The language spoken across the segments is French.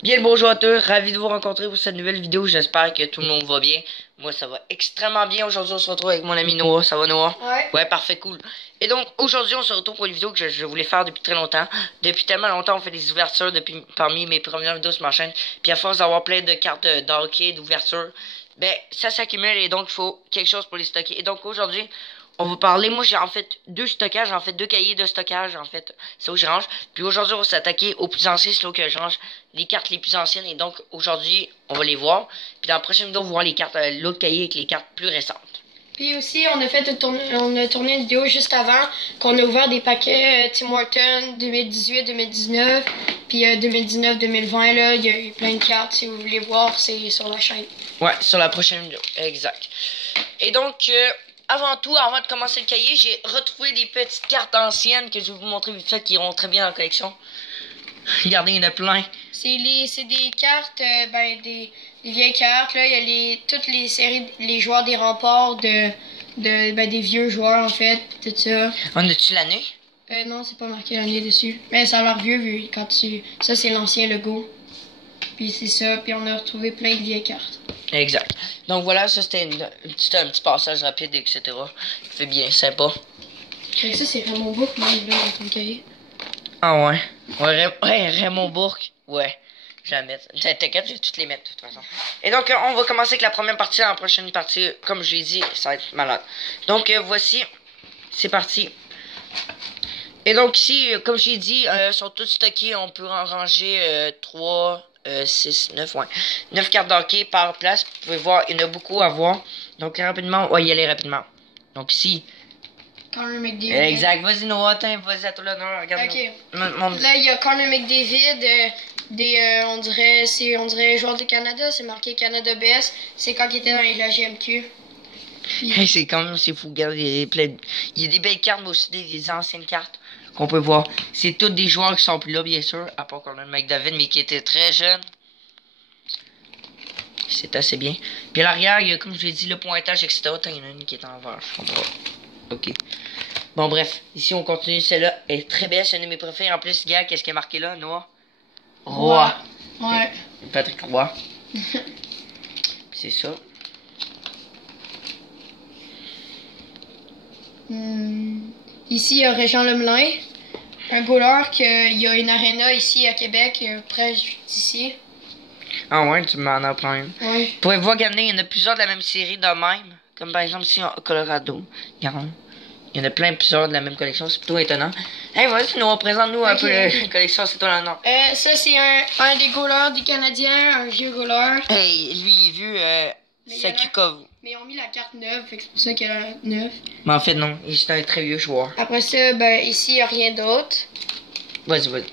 Bien le bonjour à tous, ravi de vous rencontrer pour cette nouvelle vidéo, j'espère que tout le monde va bien. Moi ça va extrêmement bien, aujourd'hui on se retrouve avec mon ami Noah, ça va Noah? Ouais. Ouais, parfait, cool. Et donc aujourd'hui on se retrouve pour une vidéo que je voulais faire depuis très longtemps. Depuis tellement longtemps on fait des ouvertures depuis parmi mes premières vidéos sur ma chaîne. Puis à force d'avoir plein de cartes de hockey, d'ouverture, ben ça s'accumule et donc il faut quelque chose pour les stocker. Et donc aujourd'hui on va parler, moi j'ai en fait deux stockages, en fait deux cahiers de stockage, en fait, c'est où je range. Puis aujourd'hui on va s'attaquer aux plus anciens, c'est là que je range les cartes les plus anciennes. Et donc aujourd'hui on va les voir. Puis dans la prochaine vidéo on va voir les cartes, l'autre cahier avec les cartes plus récentes. Puis aussi, on a tourné une vidéo juste avant qu'on a ouvert des paquets Tim Hortons 2018-2019. Puis 2019-2020, là, il y a eu plein de cartes. Si vous voulez voir, c'est sur la chaîne. Ouais, sur la prochaine vidéo, exact. Et donc, avant tout, avant de commencer le cahier, j'ai retrouvé des petites cartes anciennes que je vais vous montrer vite fait qui iront très bien dans la collection. Regardez, il y en a plein. C'est des cartes, des vieilles cartes. Là, il y a toutes les séries, les joueurs des remparts, des vieux joueurs, en fait, tout ça. On a-tu l'année? Non, c'est pas marqué l'année dessus. Mais ça a l'air vieux, vu quand tu... Ça, c'est l'ancien logo. Puis c'est ça. Puis on a retrouvé plein de vieilles cartes. Exact. Donc voilà, ça c'était un petit passage rapide, etc. Fait bien, sympa. Et ça, c'est Raymond Bourque, moi, là, dans ton cahier. Ah ouais. Ouais, Raymond Bourque. Ouais. Je vais la mettre. T'inquiète, je vais toutes les mettre de toute façon. Et donc, on va commencer avec la première partie. La prochaine partie, comme je l'ai dit, ça va être malade. Donc, voici. C'est parti. Et donc, ici, comme je l'ai dit, sont tous stockés. On peut en ranger 3, 6, 9, ouais. 9 cartes d'hockey par place. Vous pouvez voir, il y en a beaucoup à voir. Donc, rapidement, on va y aller rapidement. Donc, ici. Connor McDavid. Exact. Vas-y, Noah, vas-y à toi l'honneur. Regarde. Ok. Là, il y a Connor McDavid. On dirait joueur du Canada. C'est marqué Canada Best. C'est quand il était dans la GMQ. Hey, c'est quand même, c'est fou. Regarde, il y a des belles cartes, mais aussi des anciennes cartes qu'on peut voir. C'est tous des joueurs qui sont plus là, bien sûr, à part qu'on a le McDavid, mais qui était très jeune. C'est assez bien. Puis à l'arrière, il y a, comme je l'ai dit, le pointage, etc. Il y en a une qui est en vert, je comprends pas. Ok. Bon, bref. Ici, on continue. Celle-là est très belle. C'est une de mes préférées. En plus, gars, qu'est-ce qui est marqué là, Noah? Roi. Ouais. Patrick Roy. C'est ça. Ici, il y a Régent Lemelin, un goaler il y a une arena ici à Québec, près d'ici. Ah ouais, tu m'en as plein. Ouais. Vous pouvez voir, regardez, il y en a plusieurs de la même série de même. Comme par exemple ici, au Colorado. Regarde. Il y en a plein, plusieurs de la même collection. C'est plutôt étonnant. Hey, vas-y, nous représente-nous un peu la collection. C'est toi le nom. Ça, c'est un des goalers du Canadien, un vieux goaler. Hey, lui, il est vu Sakukov. Mais ils ont mis la carte neuve, fait que c'est pour ça qu'elle a 9. Mais en fait, non. Il est un très vieux joueur. Après ça, ici, il n'y a rien d'autre. Vas-y.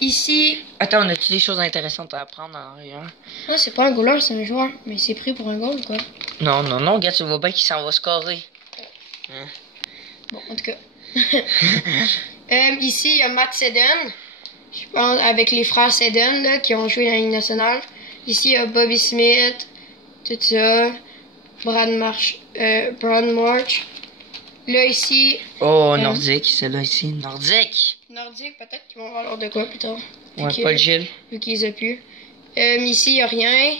Ici... Attends, on a-tu des choses intéressantes à apprendre en arrière? Ah, c'est pas un goaler, c'est un joueur. Mais c'est pris pour un goal, quoi. Non, regarde, tu vois bien qu'il s'en va scorer. Hein? Bon, en tout cas. Ici, il y a Matt Sedden. Je pense avec les frères Sedden, là, qui ont joué dans la Ligue nationale. Ici, il y a Bobby Smith, tout ça. Brad March. Là, ici... Oh, Nordique, celle-là ici. Nordique, peut-être qu'ils vont avoir de quoi plus tard. Ouais, Paul Gilles. Vu qu'ils ont pu. Ici, il n'y a rien.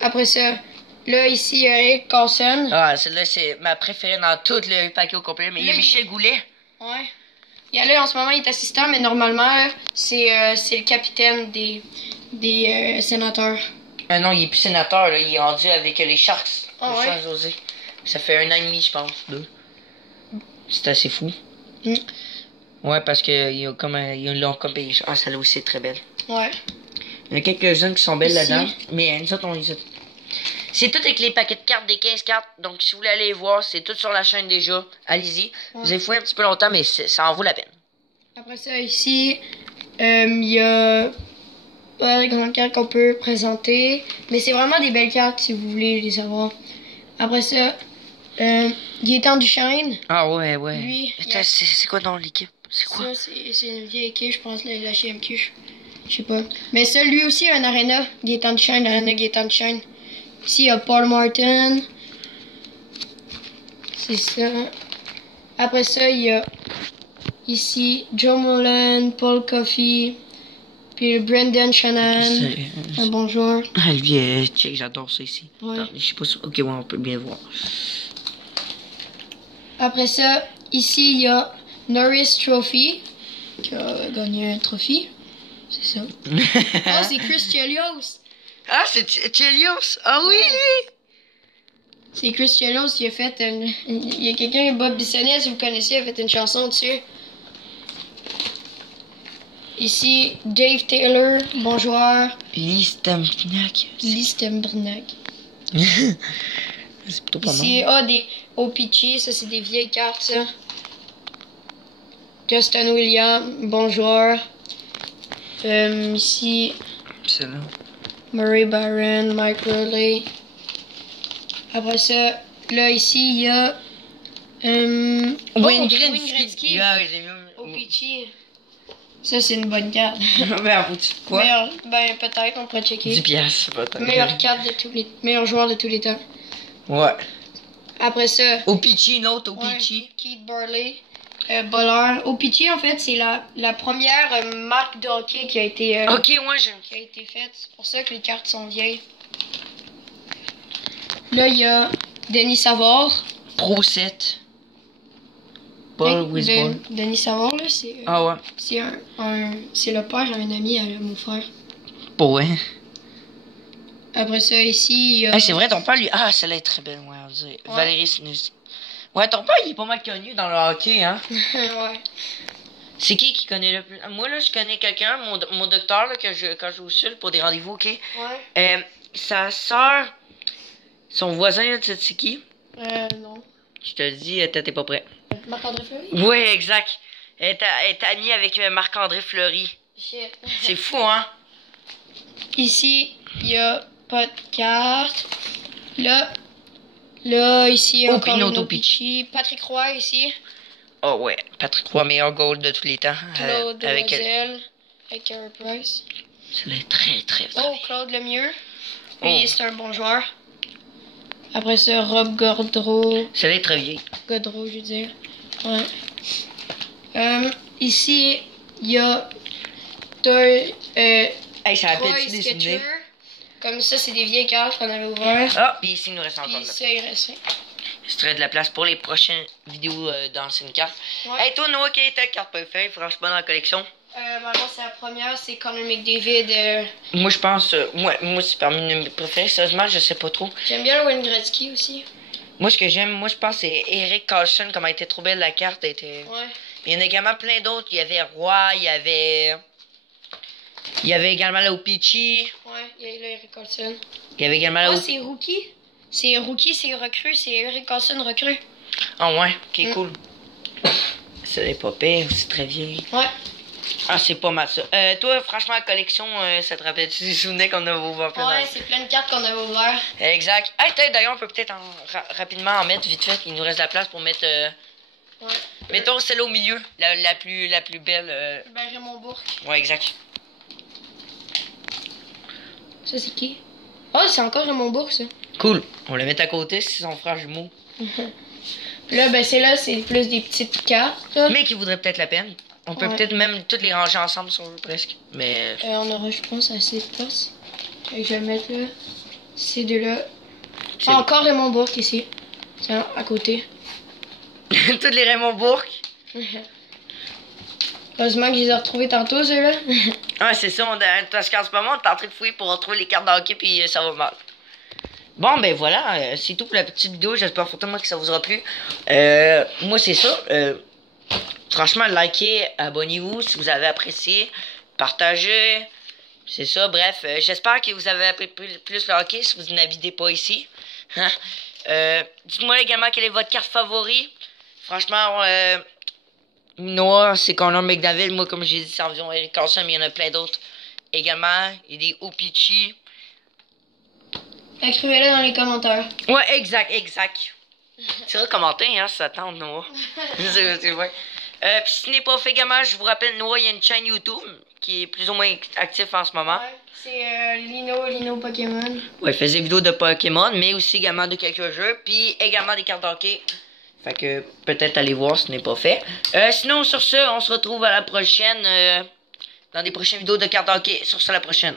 Après ça, là, ici, il y a Eric Carlson. Ah, celle-là, c'est ma préférée dans tout le paquet au complet. Mais il y a Michel Goulet. Ouais. Il y a là, en ce moment, il est assistant, mais normalement, c'est le capitaine des sénateurs. Non, il est plus sénateur, là. Il est rendu avec les Sharks. Ah ouais? Saint-José. Ça fait 1 an et demi, je pense. 2. C'est assez fou. Ouais, parce que ils l'ont comme payé. Ah, celle-là aussi est très belle. Ouais. Il y en a quelques-unes qui sont belles là-dedans. Mais nous autres, on les a. C'est tout avec les paquets de cartes, des 15 cartes. Donc, si vous voulez aller voir, c'est tout sur la chaîne déjà. Allez-y. Ouais. Vous avez fouillé un petit peu longtemps, mais ça en vaut la peine. Après ça, ici, il y a pas de grandes cartes qu'on peut présenter. Mais c'est vraiment des belles cartes si vous voulez les savoir. Après ça, Gaétan Duchesne. Ah ouais. Lui, c'est quoi dans l'équipe? C'est quoi? Ça, c'est une vieille équipe, je pense, la GMQ. Je sais pas. Mais ça, lui aussi, a un arena. Gaétan Duchesne, l'arena Gaétan Duchesne. Ici, il y a Paul Martin. C'est ça. Après ça, il y a ici Joe Mullen, Paul Coffey, Puis le Brendan Shannon, un bon joueur. Ah, lui, check, j'adore ça ici. Ouais. Attends, je sais pas si... Ok, ouais, on peut bien voir. Après ça, ici, il y a Norris Trophy, qui a gagné un trophée. C'est ça. Ah, c'est Chris Chelios. Ah, c'est Chelios. Ah oui, lui. C'est Chris Chelios, il a fait il y a quelqu'un, Bob Bissonnette, si vous connaissez, il a fait une chanson dessus. Ici, Dave Taylor, bon joueur. Lee Stempniak. Lee Stembernac. C'est plutôt pas Ici, mal. des OPG, ça c'est des vieilles cartes, ça. Justin Williams, bon joueur. Ici, Excellent. Murray Barron, Mike Riley. Après ça, là, ici, il y a. Wayne Gretzky. Yeah, j'ai vu. OPG. Ça, c'est une bonne carte. Ben, quoi? Ben, peut-être, on pourrait checker. 10 piastres, peut-être. Meilleure carte de tous les. Meilleur joueur de tous les temps. Ouais. Après ça. Opichi, note Ouais, Opichi. Keith Barley. Bollard. OPG, en fait, c'est la première marque de hockey qui a été. Ok, moi, je. Qui a été faite. C'est pour ça que les cartes sont vieilles. Là, il y a Denis Savard. Pro 7. Paul Wisborne. Denis Savard, là, c'est. Ah ouais. C'est c'est le père d'un ami à mon frère. Pas ouais. Après ça, ici, il y a. Ah, c'est vrai, ton père, lui. Ah, celle-là est très belle, ouais, on dirait. Ouais. Valérie Sinus. Ouais, ton père, il est pas mal connu dans le hockey, hein. Ouais. C'est qui connaît le plus? Moi, là, je connais quelqu'un, mon docteur, là, quand je vais au sud pour des rendez-vous, ok? Ouais. Sa soeur, son voisin, là, tu sais c'est qui? Non. Je te le dis, t'es pas prêt. Marc-André Fleury? Oui, exact. Elle est amie avec Marc-André Fleury. Shit. C'est fou, hein? Ici, il y a pas de carte. Là, ici, encore Opino une Topici. Opici. Patrick Roy, ici. Oh ouais, Patrick Roy, meilleur goal de tous les temps. Claude avec Loisel. Avec Carey Price. celle-là est très, très Oh, belle. Claude Lemieux. Oh. Lui, c'est un bon joueur. Après ça, Rob Godreau. Celle-là est très vieille. Godreau, je veux dire. Ouais. Ici, il y a Hey, ça Troy rappelle-tu des Sketcher. souvenirs? Comme ça, c'est des vieilles cartes qu'on avait ouvertes. Ah, puis ici, il nous reste encore Puis là. ça, il reste. Il serait de la place pour les prochaines vidéos d'anciennes cartes. Ouais. Hey, toi, Noah, quelle est ta carte préférée, franchement, dans la collection? Maintenant, c'est la première, c'est Connor McDavid. Moi, je pense... moi, c'est parmi mes préférés. Sérieusement, je sais pas trop. J'aime bien le Wayne Gretzky aussi. Moi, ce que j'aime, moi, je pense, c'est Eric Carlson, comment elle était trop belle, la carte. Était... Ouais. Il y en a également plein d'autres. Il y avait Roy, il y avait également la Opichi. Ouais, il y a là Eric Carlson. Il y avait également la Ah, c'est rookie. C'est rookie, c'est recrue, c'est Eric Carlson recrue. Ah ouais, ok, cool. Ça n'est pas pire, c'est très vieille. Ouais. Ah, c'est pas mal ça. Toi, franchement, la collection, ça te rappelle-tu des souvenirs qu'on avait ouvert plein Ouais, c'est plein de cartes qu'on avait ouvertes. Exact. Hey, peut-être, d'ailleurs, on peut peut-être rapidement en mettre vite fait. Il nous reste la place pour mettre... Ouais. Mettons celle au milieu, la plus belle. Ben, Raymond Bourque. Ouais, exact. Ça, c'est qui? Oh, c'est encore Raymond Bourque, ça. Cool. On la met à côté, c'est son frère jumeau. Là, ben, c'est plus des petites cartes. Là. Mais qui vaudrait peut-être la peine. On peut Ouais. peut-être même toutes les ranger ensemble si on veut presque. Mais... On aura, je pense, assez de place. Et je vais mettre là. Ces deux-là. C'est- Ah, encore Raymond Bourque ici. Tiens, à côté. toutes les Raymond Bourque. Heureusement que je les ai retrouvés tantôt, ceux-là. Ah, c'est ça, parce qu'en ce moment, on est en train de fouiller pour retrouver les cartes de hockey, puis ça va mal. Bon, ben voilà, c'est tout pour la petite vidéo. J'espère fortement que ça vous aura plu. Moi, c'est ça. Franchement, likez, abonnez-vous si vous avez apprécié. Partagez. C'est ça, bref. J'espère que vous avez appris plus le hockey si vous n'habitez pas ici. Hein? Dites-moi également quelle est votre carte favorite. Franchement, Noah, c'est Connor McDavid. Moi, comme j'ai dit, c'est environ Eric Carlson, mais il y en a plein d'autres. Également, il y a des Opichi. Écrivez-le dans les commentaires. Ouais, exact. C'est vrai, commenter, hein, ça tente, Noah. c'est vrai. Puis si ce n'est pas fait également, je vous rappelle, Noah, il y a une chaîne YouTube qui est plus ou moins active en ce moment. Ouais, c'est Lino Pokémon. Ouais, il faisait des vidéos de Pokémon, mais aussi également de quelques jeux, puis également des cartes d'hockey. Fait que peut-être aller voir si ce n'est pas fait. Sinon, sur ce, on se retrouve à la prochaine. dans des prochaines vidéos de cartes hockey. Sur ce, à la prochaine.